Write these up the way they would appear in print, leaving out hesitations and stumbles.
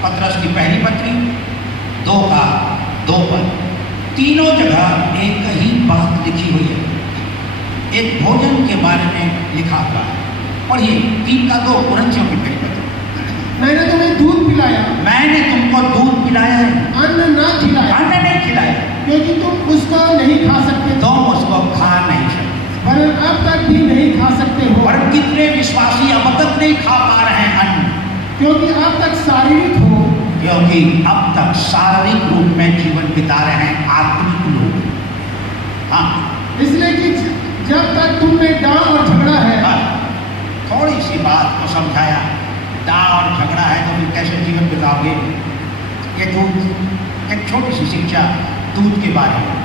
पतरस की पहली पत्री 2 का 2 पद, तीनों जगह एक ही बात लिखी हुई है, एक भोजन के बारे में लिखा हुआ है। पढ़िए 3 का 2 कुरिन्थियों की पहली पत्री। मैंने तुम्हें दूध पिलाया, मैंने तुमको दूध पिलाया है, अन्न न खिलाया, अन्न नहीं खिलाया, क्योंकि तुम उसको नहीं खा सकते, तुम उसको खा नहीं सकते, वरन अब तक भी नहीं खा सकते हो। और कितने विश्वासी अब तक नहीं खा पा रहे हैं अन्न, क्योंकि अब तक शारीरिक हो, क्योंकि अब तक शारीरिक रूप में जीवन बिता रहे हैं आत्मिक लोग। हाँ, इसलिए कि जब तक तुम में डांव और झगड़ा है। थोड़ी सी बात को समझाया, डांव और झगड़ा है तो फिर कैसे जीवन बिताओगे। ये दूध, एक छोटी सी शिक्षा दूध के बारे में।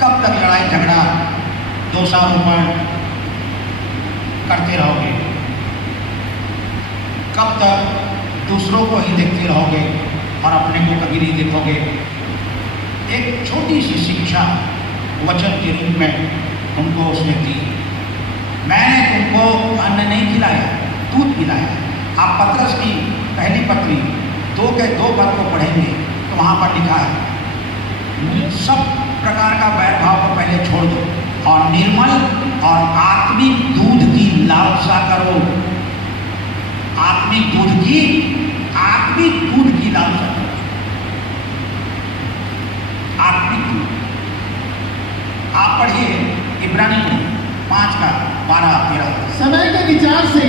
कब तक लड़ाई झगड़ा दोषारोपण करते रहोगे? कब तक दूसरों को ही देखते रहोगे और अपने को कभी नहीं देखोगे? एक छोटी सी शिक्षा वचन के रूप में उनको उसने दी। मैंने तुमको अन्न नहीं खिलाया, दूध पिलाया। आप पतरस की पहली पत्री 2 के 2 पद को पढ़ेंगे तो वहाँ पर लिखा है, सब प्रकार का वैरभाव को पहले छोड़ दो और निर्मल और आत्मिक दूध की लालसा करो। आत्मिक दूध की लालसा करो। आत्मिक दूध। आप पढ़िए इब्रानी 5 का 12-13। समय के विचार से,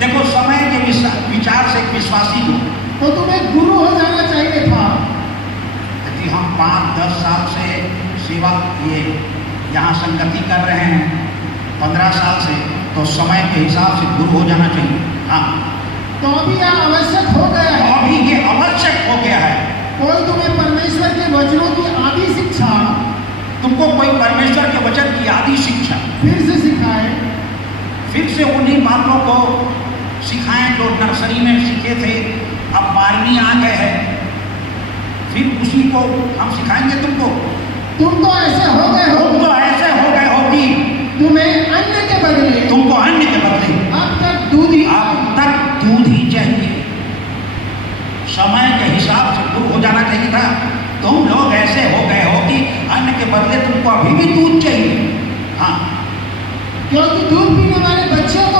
देखो समय के विचार से विश्वासी हो तो तुम्हें गुरु हो जाना चाहिए था। यदि हम 5-10 साल से सेवा ये यहाँ संगति कर रहे हैं 15 साल से, तो समय के हिसाब से गुरु हो जाना चाहिए। हाँ, तो अभी यह आवश्यक हो गया है। अभी ये आवश्यक हो गया है। कोई तुम्हें परमेश्वर के वचनों की आदि शिक्षा, तुमको कोई परमेश्वर के वचन की आदि शिक्षा फिर से सिखाए, फिर से उन्हीं बातों को सिखाएं जो नर्सरी में सीखे थे, अब 12वीं आ गए हैं, फिर उसी को हम सिखाएंगे तुमको। तुम तो ऐसे हो गए हो, तुम तो ऐसे हो गए हो कि तुम्हें अन्न के बदले, तुमको अन्न के बदले अब तक दूध ही चाहिए। समय के हिसाब से दूध हो जाना चाहिए था। तुम लोग ऐसे हो गए हो कि अन्न के बदले तुमको अभी भी दूध चाहिए। हाँ, क्योंकि दूध पीने वाले बच्चों को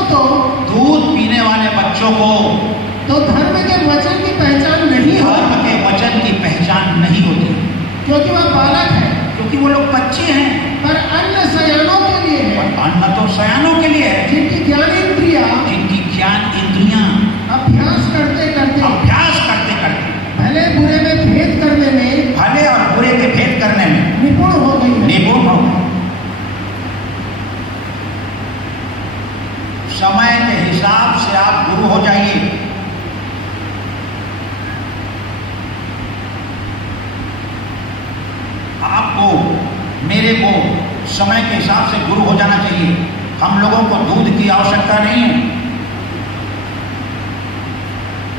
तो धर्म के वचन की पहचान नहीं हो, धर्म के वचन की पहचान नहीं होती, क्योंकि वह बालक है, क्योंकि वो लोग बच्चे हैं। पर अन्न सयानों के लिए है, अन्न तो सयानों के लिए है, जिनकी ज्ञान इंद्रियां अभ्यास करते भले बुरे में भेद करने में, भले और बुरे के भेद करने में निपुण हो गई। समय के हिसाब से आप गुरु हो जाइए। आपको, मेरे को समय के हिसाब से गुरु हो जाना चाहिए। हम लोगों को दूध की आवश्यकता नहीं है।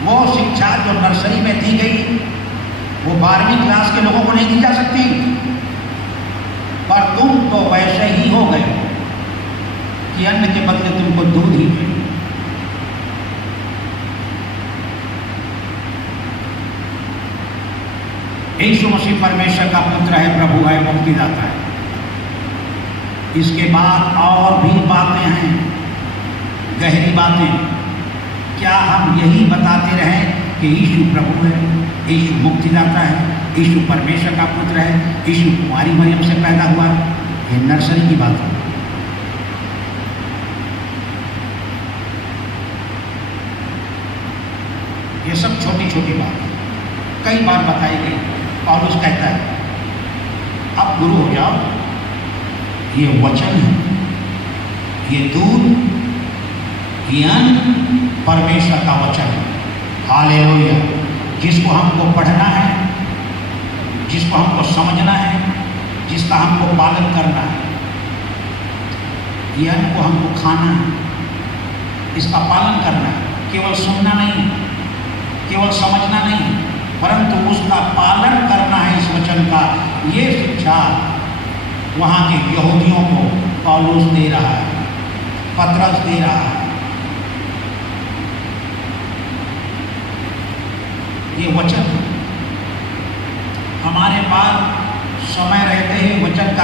वो शिक्षा जो नर्सरी में दी गई वो 12वीं क्लास के लोगों को नहीं दी जा सकती। पर तुम तो वैसे ही हो गए कि अन्न के बदले तुमको दूध ही चाहिए। यीशु मसीह परमेश्वर का पुत्र है, प्रभु है, मुक्तिदाता है। इसके बाद और भी बातें हैं, गहरी बातें। क्या हम यही बताते रहें कि यीशु प्रभु है, यीशु मुक्तिदाता है, यीशु परमेश्वर का पुत्र है, यीशु कुंवारी मरियम से पैदा हुआ? ये नर्सरी की बात है। ये सब छोटी छोटी बात है, कई बार बताई गई। पौलुस कहता है अब गुरु हो जाओ। ये वचन है, ये दूध, ये अन्न परमेश्वर का वचन है। हालेलुया। जिसको हमको पढ़ना है, जिसको हमको समझना है, जिसका हमको पालन करना है, ये अन्न को हमको खाना है, इसका पालन करना है। केवल सुनना नहीं, केवल समझना नहीं, परंतु उसका पालन करना है इस वचन का। ये शिक्षा वहाँ के यहूदियों को पौलुस दे रहा है, पतरस दे रहा है। ये वचन हमारे पास समय रहते ही वचन